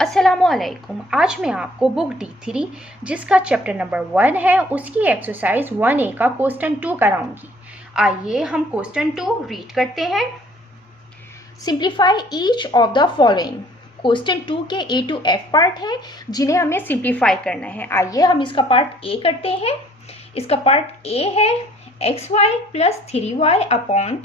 अस्सलामुअलैकुम। आज मैं आपको बुक D3 जिसका चैप्टर नंबर 1 है उसकी एक्सरसाइज 1A का क्वेश्चन 2 कराऊंगी। आइए हम क्वेश्चन 2 रीड करते हैं। Simplify each of the following. Question 2 के A to F पार्ट है जिन्हें हमें सिंप्लीफाई करना है। आइए हम इसका पार्ट A करते हैं। इसका पार्ट A है xy plus 3y upon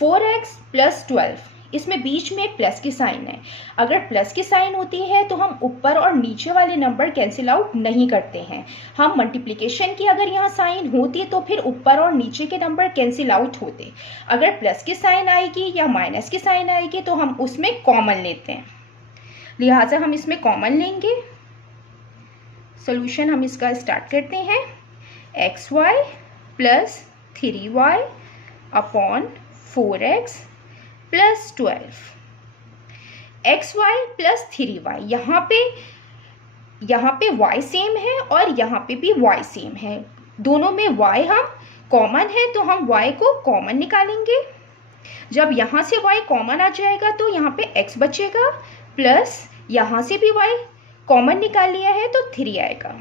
4x plus 12। इसमें बीच में प्लस की साइन है। अगर प्लस की साइन होती है तो हम ऊपर और नीचे वाले नंबर कैंसिल आउट नहीं करते हैं। हम मल्टीप्लिकेशन की अगर यहाँ साइन होती तो फिर ऊपर और नीचे के नंबर कैंसिल आउट होते। अगर प्लस की साइन आएगी या माइनस की साइन आएगी तो हम उसमें कॉमन लेते हैं, लिहाजा हम इसमें कॉमन लेंगे। सोल्यूशन हम इसका स्टार्ट करते हैं। xy plus 3y upon 4x plus 12। xy plus 3y, यहाँ पे y सेम है और यहाँ पे भी y सेम है। दोनों में y हम कॉमन है तो हम y को कॉमन निकालेंगे। जब यहाँ से y कॉमन आ जाएगा तो यहाँ पे x बचेगा, प्लस यहाँ से भी y कॉमन निकाल लिया है तो 3 आएगा।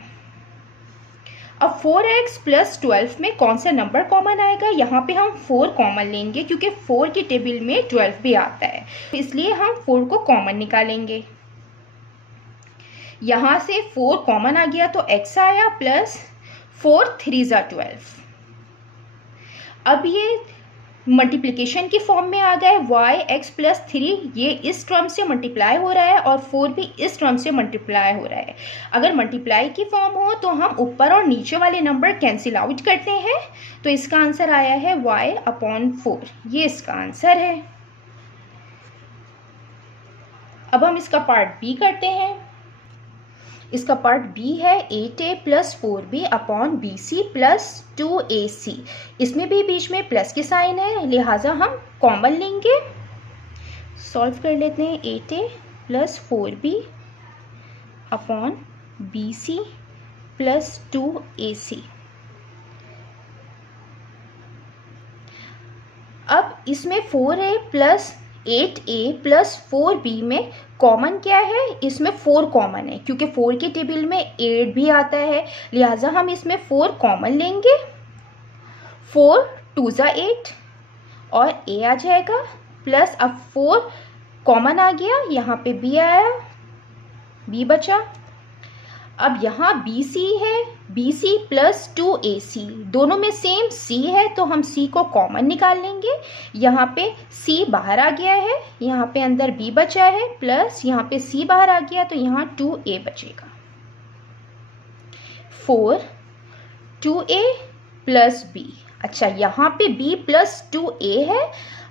अब 4x प्लस 12 में कौन सा नंबर कॉमन आएगा? यहाँ पे हम 4 कॉमन लेंगे क्योंकि 4 की टेबल में 12 भी आता है, इसलिए हम 4 को कॉमन निकालेंगे। यहाँ से 4 कॉमन आ गया तो x आया प्लस 4 3 ज़ा 12। अब ये मल्टीप्लिकेशन की फॉर्म में आ गए। yx प्लस 3 ये इस टर्म से मल्टीप्लाई हो रहा है और 4 भी इस टर्म से मल्टीप्लाई हो रहा है। अगर मल्टीप्लाई की फॉर्म हो तो हम ऊपर और नीचे वाले नंबर कैंसिल आउट करते हैं, तो इसका आंसर आया है y अपॉन 4। ये इसका आंसर है। अब हम इसका पार्ट बी करते हैं। इसका पार्ट बी है 8a plus 4b upon bc plus 2ac। इसमें भी बीच में प्लस की साइन है, लिहाजा हम कॉमन लेंगे। सॉल्व कर लेते हैं। 8a plus 4b upon bc plus 2ac। अब इसमें 4a plus 8a plus 4b में कॉमन क्या है? इसमें 4 कॉमन है क्योंकि 4 की टेबल में 8 भी आता है, लिहाजा हम इसमें 4 कॉमन लेंगे। 4 2 ज़ा 8 और a आ जाएगा, प्लस अब 4 कॉमन आ गया, यहाँ पे b आया, b बचा। अब यहाँ bc है, bc प्लस 2ac, दोनों में सेम c है तो हम c को कॉमन निकाल लेंगे। यहाँ पे c बाहर आ गया है, यहाँ पे अंदर b बचा है, प्लस यहाँ पे c बाहर आ गया तो यहाँ 2a बचेगा। 4 2a प्लस b। अच्छा, यहाँ पे b प्लस 2a है,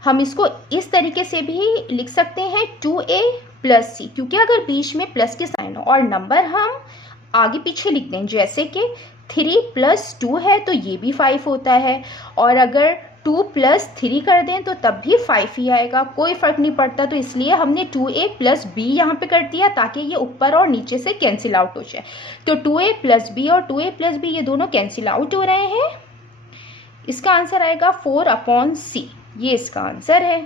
हम इसको इस तरीके से भी लिख सकते हैं 2a प्लस c, क्योंकि अगर बीच में प्लस के साइन हो और नंबर हम आगे पीछे लिख दें, जैसे कि 3 प्लस 2 है तो ये भी 5 होता है, और अगर 2 प्लस 3 कर दें तो तब भी 5 ही आएगा, कोई फ़र्क नहीं पड़ता। तो इसलिए हमने 2a प्लस b यहाँ पे कर दिया ताकि ये ऊपर और नीचे से कैंसिल आउट हो जाए। तो 2a प्लस b और 2a प्लस b ये दोनों कैंसिल आउट हो रहे हैं। इसका आंसर आएगा 4 अपॉन c। ये इसका आंसर है।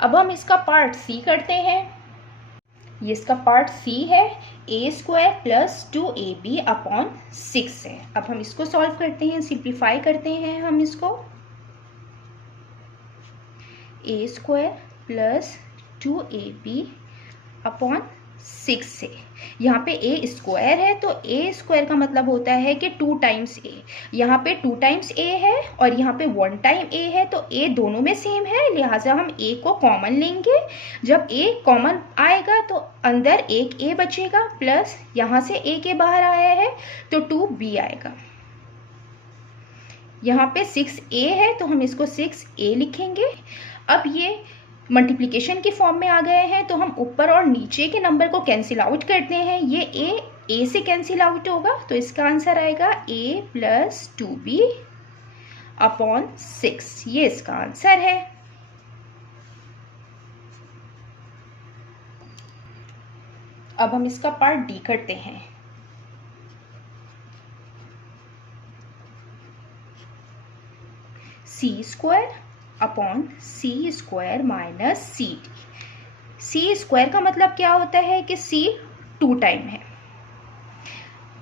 अब हम इसका पार्ट सी करते हैं। ये इसका पार्ट सी है, a square plus 2ab upon 6 है। अब हम इसको सॉल्व करते हैं, सिंप्लीफाई करते हैं हम इसको। a square plus 2ab upon 6 से, यहाँ पे a स्क्वायर है तो a स्क्वायर का मतलब होता है कि 2 टाइम्स a। यहाँ पे 2 टाइम्स a है और यहाँ पे 1 टाइम a है, तो a दोनों में सेम है, लिहाजा हम a को कॉमन लेंगे। जब a कॉमन आएगा तो अंदर एक a बचेगा, प्लस यहाँ से a के बाहर आया है तो 2b आएगा। यहाँ पे 6a है तो हम इसको 6a लिखेंगे। अब ये मल्टीप्लिकेशन की फॉर्म में आ गए हैं तो हम ऊपर और नीचे के नंबर को कैंसिल आउट करते हैं। ये a से कैंसिल आउट होगा तो इसका आंसर आएगा a प्लस 2b अपॉन 6। ये इसका आंसर है। अब हम इसका पार्ट डी करते हैं। c स्क्वायर अपॉन सी स्क्वायर माइनस सी डी। सी स्क्वायर का मतलब क्या होता है कि सी 2 टाइम है,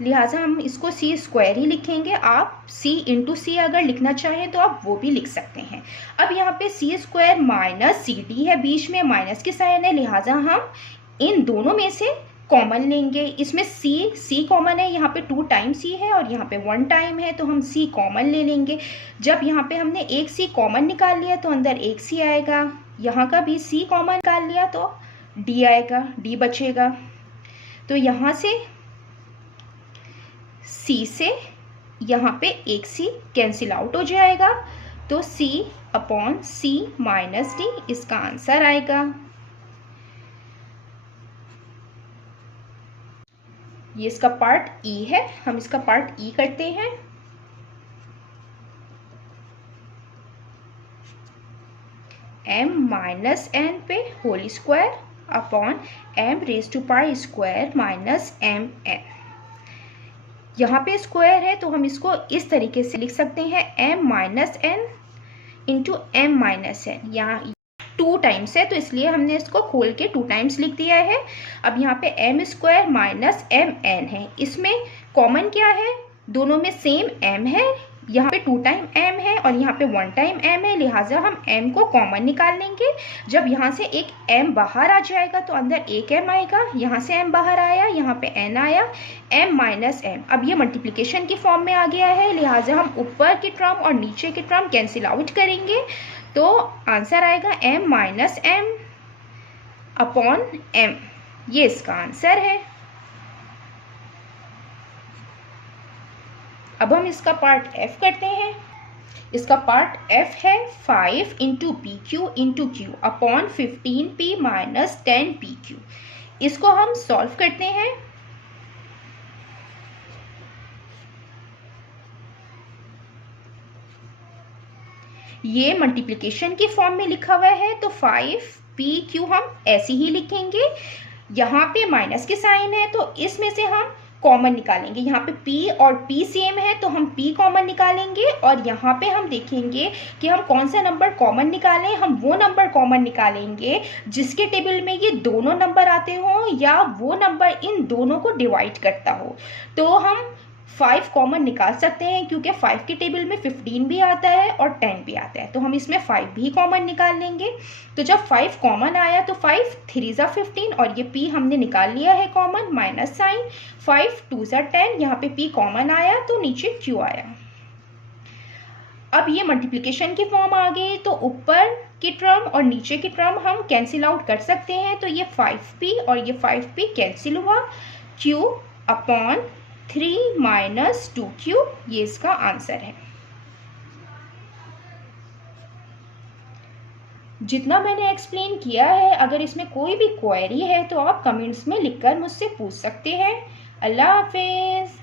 लिहाजा हम इसको सी स्क्वायर ही लिखेंगे। आप सी इंटू सी अगर लिखना चाहें तो आप वो भी लिख सकते हैं। अब यहाँ पे सी स्क्वायर माइनस सी डी है, बीच में माइनस की साइन है, लिहाजा हम इन दोनों में से कॉमन लेंगे। इसमें सी कॉमन है, यहाँ पे 2 टाइम सी है और यहाँ पे 1 टाइम है, तो हम सी कॉमन ले लेंगे। जब यहाँ पे हमने एक सी कॉमन निकाल लिया तो अंदर एक सी आएगा, यहाँ का भी सी कॉमन निकाल लिया तो डी आएगा, डी बचेगा। तो यहाँ से सी से यहाँ पे एक सी कैंसिल आउट हो जाएगा, तो सी अपॉन सी माइनस डी इसका आंसर आएगा। ये इसका पार्ट ई है, हम इसका पार्ट ई करते हैं। m माइनस एन पे whole square upon m raise to pi square minus m n. यहाँ पे स्क्वायर है तो हम इसको इस तरीके से लिख सकते हैं m minus n into m minus n. यहाँ 2 टाइम्स है तो इसलिए हमने इसको खोल के 2 टाइम्स लिख दिया है। अब यहाँ पे m square minus m n है, इसमें कॉमन क्या है, दोनों में सेम m है, यहाँ पे 2 टाइम m है और यहाँ पे 1 टाइम m है, लिहाजा हम m को कॉमन निकाल लेंगे। जब यहाँ से एक m बाहर आ जाएगा तो अंदर एक m आएगा, यहाँ से m बाहर आया, यहाँ पे n आया, m माइनस m। अब ये मल्टीप्लिकेशन की फॉर्म में आ गया है, लिहाजा हम ऊपर की टर्म और नीचे की टर्म कैंसिल आउट करेंगे, तो आंसर आएगा m minus m upon m। ये इसका आंसर है। अब हम इसका पार्ट f करते हैं। इसका पार्ट f है 5 into P Q into Q upon 15p minus 10pq। इसको हम सॉल्व करते हैं। ये मल्टीप्लिकेशन की फॉर्म में लिखा हुआ है तो 5pq हम ऐसे ही लिखेंगे। यहाँ पे माइनस की साइन है तो इसमें से हम कॉमन निकालेंगे। यहाँ पे p और p सेम है तो हम p कॉमन निकालेंगे और यहाँ पे हम देखेंगे कि हम कौन सा नंबर कॉमन निकालें। हम वो नंबर कॉमन निकालेंगे जिसके टेबल में ये दोनों नंबर आते हो या वो नंबर इन दोनों को डिवाइड करता हो। तो हम 5 कॉमन निकाल सकते हैं क्योंकि 5 के टेबल में 15 भी आता है और 10 भी आता है, तो हम इसमें 5 भी कॉमन निकाल लेंगे। तो जब 5 कॉमन आया तो 5 3 ज़ा 15 और ये p हमने निकाल लिया है कॉमन, माइनस साइन, 5 2 ज़ा 10, यहाँ पे p कॉमन आया तो नीचे q आया। अब ये मल्टीप्लिकेशन की फॉर्म आ गई तो ऊपर की टर्म और नीचे की टर्म हम कैंसिल आउट कर सकते हैं, तो ये 5p और ये 5p कैंसिल हुआ, q अपॉन 3 माइनस 2q, ये इसका आंसर है। जितना मैंने एक्सप्लेन किया है, अगर इसमें कोई भी क्वेरी है तो आप कमेंट्स में लिखकर मुझसे पूछ सकते हैं। अल्लाह हाफिज़।